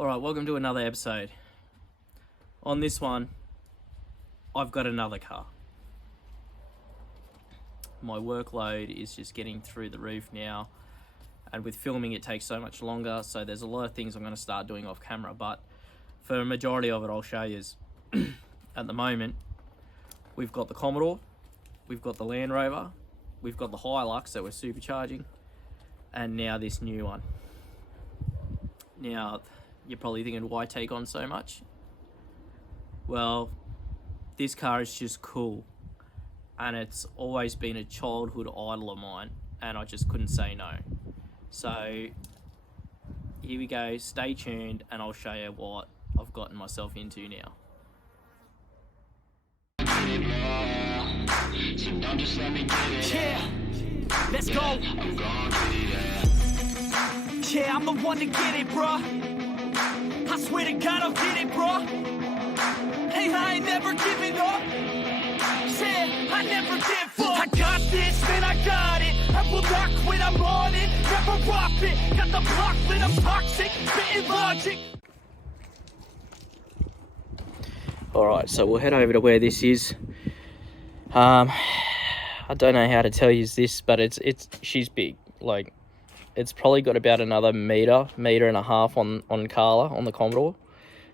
Alright, welcome to another episode. On this one, I've got another car. My workload is just getting through the roof now, and with filming it takes so much longer, so there's a lot of things I'm going to start doing off camera, but for a majority of it I'll show you. At the moment, we've got the Commodore, we've got the Land Rover, we've got the Hilux that we're supercharging, and now this new one. Now, you're probably thinking, why take on so much? Well, this car is just cool, and it's always been a childhood idol of mine, and I just couldn't say no. So here we go, stay tuned, and I'll show you what I've gotten myself into now. Yeah, let's go. Yeah, I'm the one to get it, bruh. I swear to God I'll get it, bruh. Hey, I ain't never giving up. Yeah, I never give up. I got this, man, I got it. I will not quit, I'm on it. Never rock it. Got the block lit, I'm toxic. Spitting logic. Alright, so we'll head over to where this is. I don't know how to tell you this, but she's big. Like, it's probably got about another meter and a half on Carla, on the Commodore.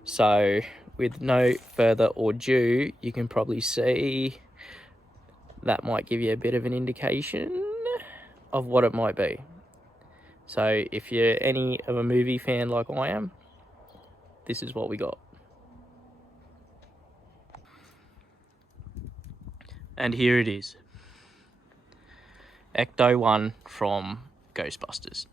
So with no further ado, you can probably see that might give you a bit of an indication of what it might be. So if you're any of a movie fan like I am, this is what we got. And here it is. Ecto 1 from Ghostbusters.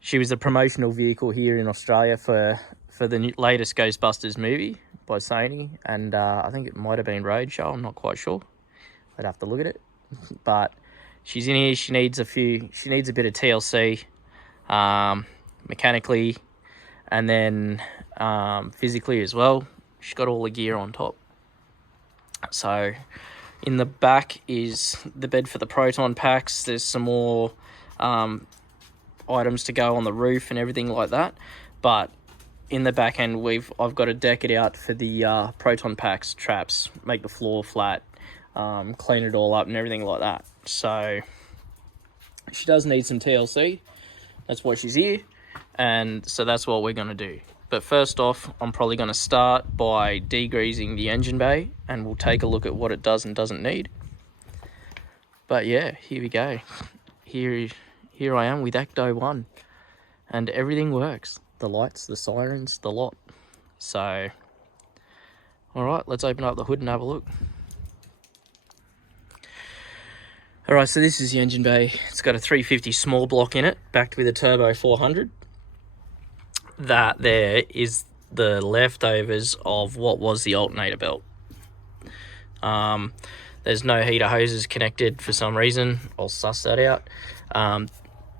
She was a promotional vehicle here in Australia for the latest Ghostbusters movie by Sony, and I think it might have been Roadshow, I'm not quite sure. I'd have to look at it. But she's in here, she needs a bit of TLC, mechanically, and then physically as well. She's got all the gear on top. So in the back is the bed for the proton packs. There's some more items to go on the roof and everything like that. But in the back end, I've got to deck it out for the proton packs, traps, make the floor flat, clean it all up and everything like that. So she does need some TLC. That's why she's here. And so that's what we're going to do. But first off, I'm probably going to start by degreasing the engine bay, and we'll take a look at what it does and doesn't need. But yeah, here we go. Here I am with Ecto 1, and everything works. The lights, the sirens, the lot. So, alright, let's open up the hood and have a look. Alright, so this is the engine bay. It's got a 350 small block in it, backed with a turbo 400. That there is the leftovers of what was the alternator belt. There's no heater hoses connected for some reason. I'll suss that out.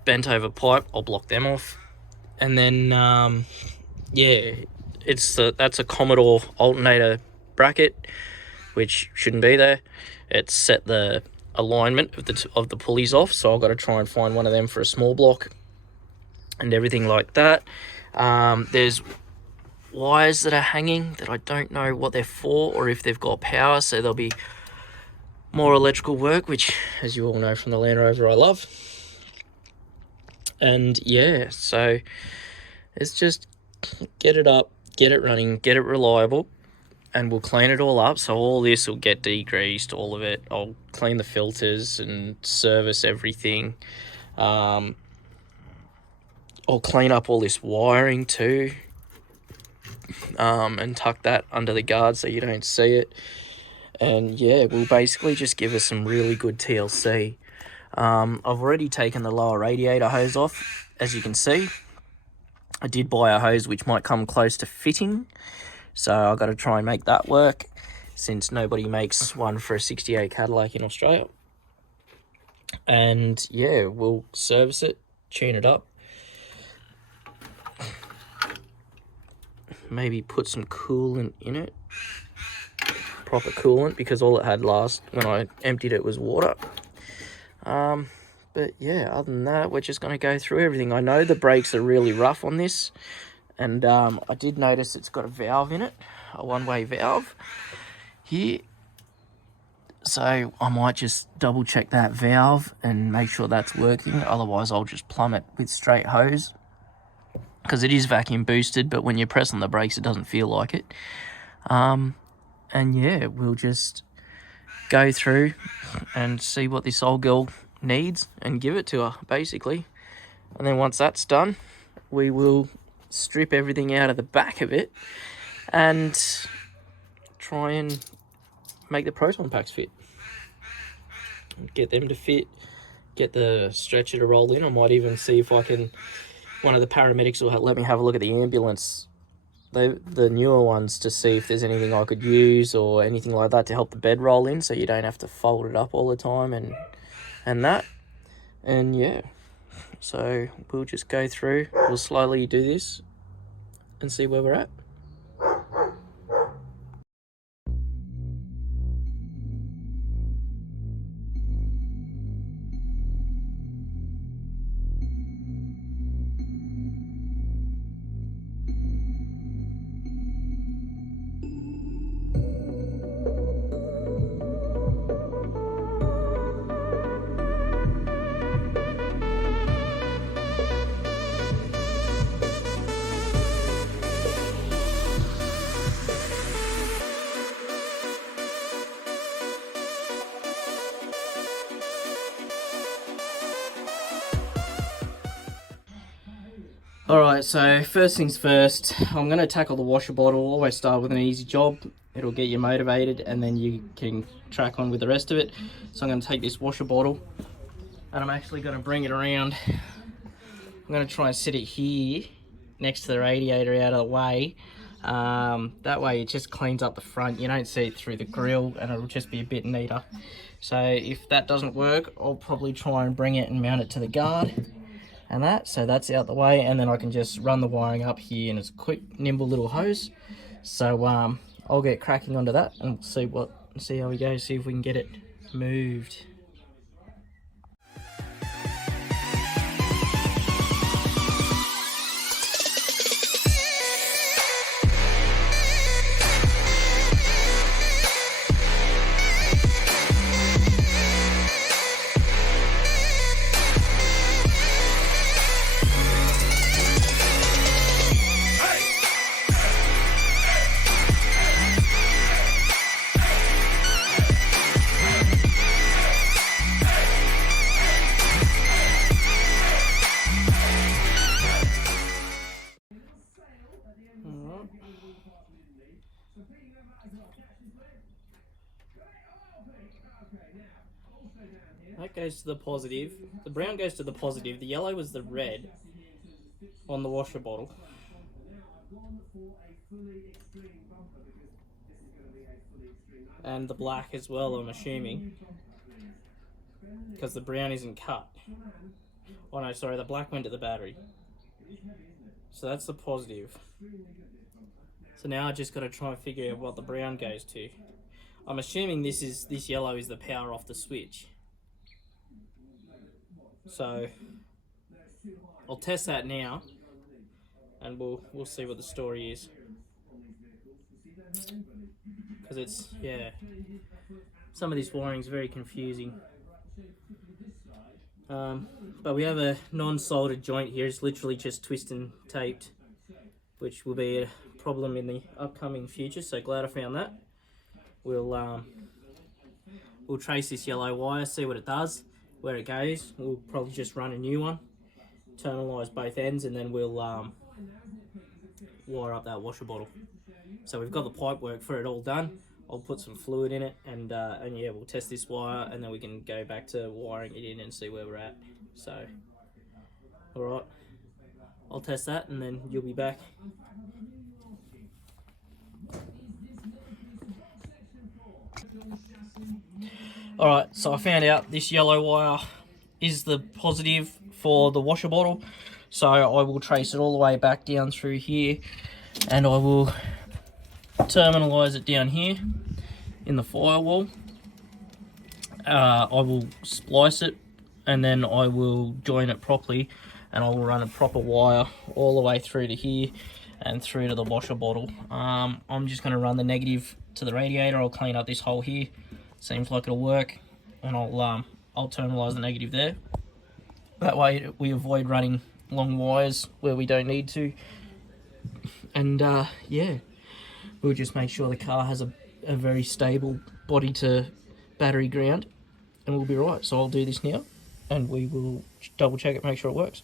Bent over pipe, I'll block them off. And then yeah, that's a Commodore alternator bracket, which shouldn't be there. It's set the alignment of the pulleys off, so I've got to try and find one of them for a small block and everything like that. There's wires that are hanging that I don't know what they're for or if they've got power, so there'll be more electrical work, which, as you all know from the Land Rover, I love. And yeah, so it's just get it up, get it running, get it reliable, and we'll clean it all up. So all this will get degreased, all of it. I'll clean the filters and service everything. I'll clean up all this wiring too, and tuck that under the guard so you don't see it. And yeah, we'll basically just give us some really good TLC. I've already taken the lower radiator hose off, as you can see. I did buy a hose which might come close to fitting, so I've got to try and make that work, since nobody makes one for a 68 Cadillac in Australia. And yeah, we'll service it, tune it up, maybe put some coolant in it, proper coolant, because all it had last when I emptied it was water. But But yeah, other than that, we're just going to go through everything. I know the brakes are really rough on this, and I did notice it's got a valve in it, a one-way valve here. So I might just double check that valve and make sure that's working. Otherwise, I'll just plumb it with straight hose, because it is vacuum boosted, but when you press on the brakes, it doesn't feel like it. And yeah, we'll just go through and see what this old girl needs and give it to her, basically. And then once that's done, we will strip everything out of the back of it and try and make the proton packs fit. Get them to fit, get the stretcher to roll in. I might even see if I can, one of the paramedics will let me have a look at the ambulance, the newer ones, to see if there's anything I could use or anything like that to help the bed roll in, so you don't have to fold it up all the time and that. And yeah, so we'll just go through, we'll slowly do this and see where we're at. Alright, so first things first, I'm going to tackle the washer bottle. Always start with an easy job. It'll get you motivated and then you can track on with the rest of it. So I'm going to take this washer bottle and I'm actually going to bring it around. I'm going to try and sit it here next to the radiator out of the way. That way it just cleans up the front. You don't see it through the grill and it'll just be a bit neater. So if that doesn't work, I'll probably try and bring it and mount it to the guard. And that, so that's out the way, and then I can just run the wiring up here, and it's a quick, nimble little hose. So I'll get cracking onto that and see how we go, see if we can get it moved. That goes to the positive. The brown goes to the positive. The yellow was the red on the washer bottle. And the black as well, I'm assuming. Because the brown isn't cut. Oh no, sorry, the black went to the battery. So that's the positive. So now I just got to try and figure out what the brown goes to. I'm assuming this yellow is the power off the switch. So I'll test that now, and we'll see what the story is. Because it's, yeah, some of this wiring is very confusing. But we have a non-soldered joint here. It's literally just twist and taped, which will be a problem in the upcoming future. So glad I found that. We'll trace this yellow wire, see what it does, where it goes. We'll probably just run a new one, terminalise both ends, and then we'll wire up that washer bottle. So we've got the pipe work for it all done. I'll put some fluid in it, and yeah, we'll test this wire, and then we can go back to wiring it in and see where we're at. So, all right, I'll test that, and then you'll be back. Alright, so I found out this yellow wire is the positive for the washer bottle. So I will trace it all the way back down through here, and I will terminalise it down here in the firewall. I will splice it and then I will join it properly, and I will run a proper wire all the way through to here and through to the washer bottle. I'm just going to run the negative to the radiator. I'll clean up this hole here. Seems like it'll work, and I'll terminalise the negative there. That way we avoid running long wires where we don't need to. And yeah, we'll just make sure the car has a very stable body to battery ground, and we'll be right. So I'll do this now, and we will double check it, make sure it works.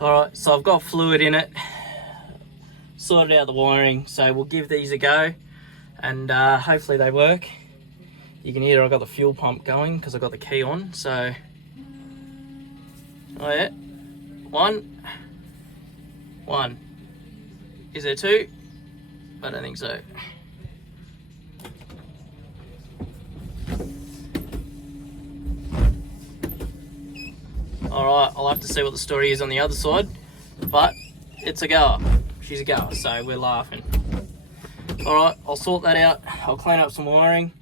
Alright, so I've got fluid in it, sorted out the wiring, so we'll give these a go, and hopefully they work. You can hear I've got the fuel pump going because I've got the key on, so... Oh yeah, one. Is there two? I don't think so. Alright, I'll have to see what the story is on the other side, but it's a goer. She's a goer, so we're laughing. Alright, I'll sort that out. I'll clean up some wiring,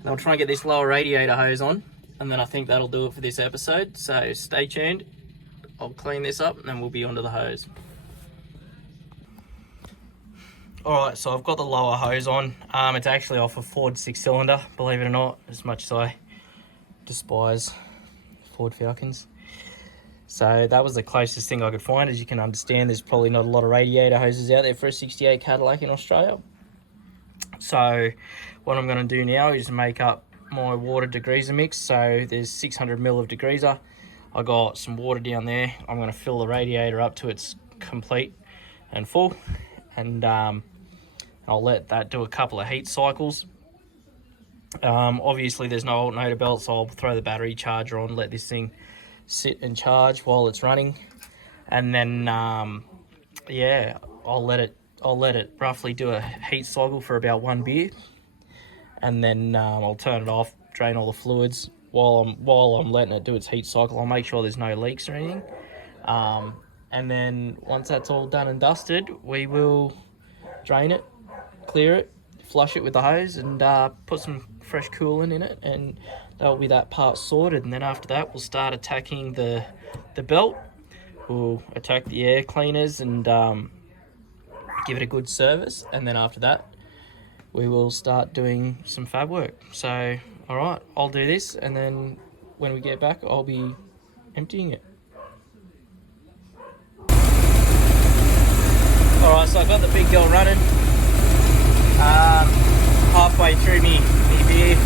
and I'll try and get this lower radiator hose on, and then I think that'll do it for this episode, so stay tuned. I'll clean this up, and then we'll be onto the hose. Alright, so I've got the lower hose on. It's actually off a Ford 6-cylinder, believe it or not, as much as I despise Ford Falcons. So that was the closest thing I could find. As you can understand, there's probably not a lot of radiator hoses out there for a 68 Cadillac in Australia. So what I'm going to do now is make up my water degreaser mix. So there's 600 ml of degreaser. I got some water down there. I'm going to fill the radiator up to its complete and full, and I'll let that do a couple of heat cycles. Obviously there's no alternator belt, so I'll throw the battery charger on, let this thing sit and charge while it's running, and then yeah, I'll let it roughly do a heat cycle for about 1 beer, and then I'll turn it off, drain all the fluids while I'm letting it do its heat cycle. I'll make sure there's no leaks or anything, and then once that's all done and dusted, we will drain it, clear it, flush it with the hose, and put some fresh coolant in it, and that'll be that part sorted. And then after that, we'll start attacking the belt. We'll attack the air cleaners and give it a good service, and then after that we will start doing some fab work. So alright, I'll do this, and then when we get back I'll be emptying it. Alright, so I've got the big girl running. Halfway through me beer,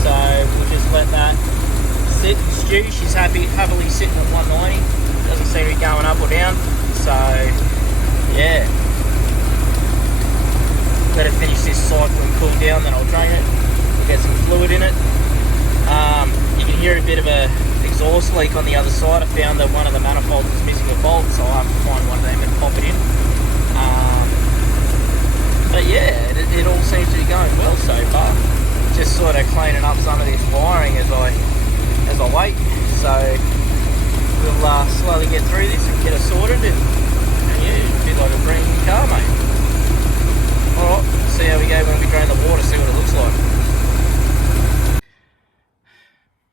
so we'll just let that sit and stew. She's happily sitting at 190, doesn't seem to be going up or down, so yeah, let it finish this cycle and cool down, then I'll drain it. We'll get some fluid in it. You can hear a bit of a exhaust leak on the other side. I found that one of the manifolds is missing a bolt, so I'll have to find one of them and pop it in. But yeah, it all seems to be going well so far. Just sort of cleaning up some of this wiring as I wait. So we'll slowly get through this and get it sorted, and yeah, it'll be like a brand new car, mate. Alright, see how we go when we drain the water, see what it looks like.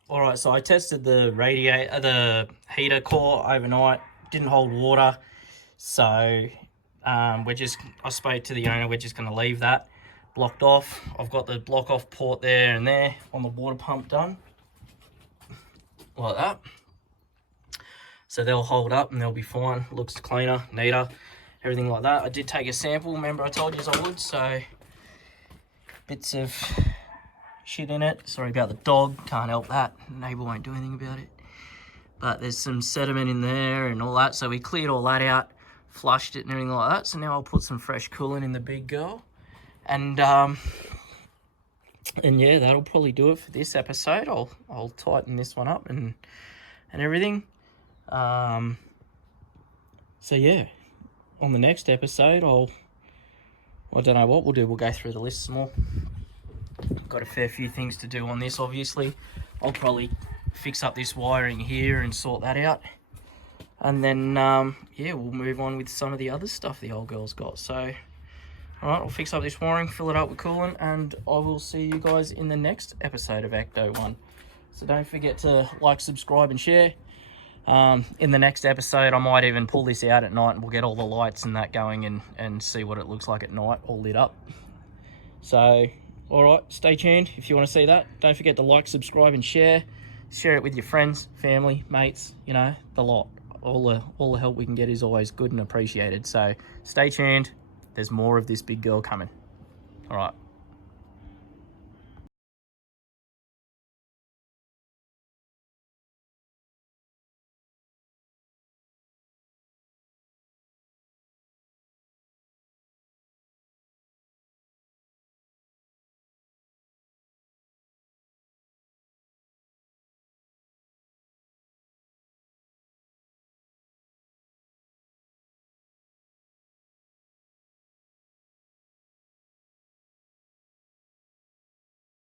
Alright, so I tested the heater core overnight, didn't hold water, so I spoke to the owner, we're just going to leave that blocked off. I've got the block off port there and there on the water pump done, like that. So they'll hold up and they'll be fine, looks cleaner, neater, everything like that. I did take a sample, remember I told you I would, so bits of shit in it. Sorry about the dog, can't help that, neighbour won't do anything about it. but there's some sediment in there and all that, so we cleared all that out, flushed it and everything like that. So now I'll put some fresh coolant in the big girl, and yeah, that'll probably do it for this episode. I'll tighten this one up and everything. So yeah, on the next episode I don't know what we'll do. We'll go through the list some more. Got a fair few things to do on this, obviously. I'll probably fix up this wiring here and sort that out. And then, yeah, we'll move on with some of the other stuff the old girl's got. So, all right, I'll fix up this wiring, fill it up with coolant, and I will see you guys in the next episode of Ecto 1. So don't forget to like, subscribe, and share. In the next episode, I might even pull this out at night and we'll get all the lights and that going and see what it looks like at night, all lit up. So, all right, stay tuned if you want to see that. Don't forget to like, subscribe, and share. Share it with your friends, family, mates, you know, the lot. All the help we can get is always good and appreciated. So stay tuned. There's more of this big girl coming. All right.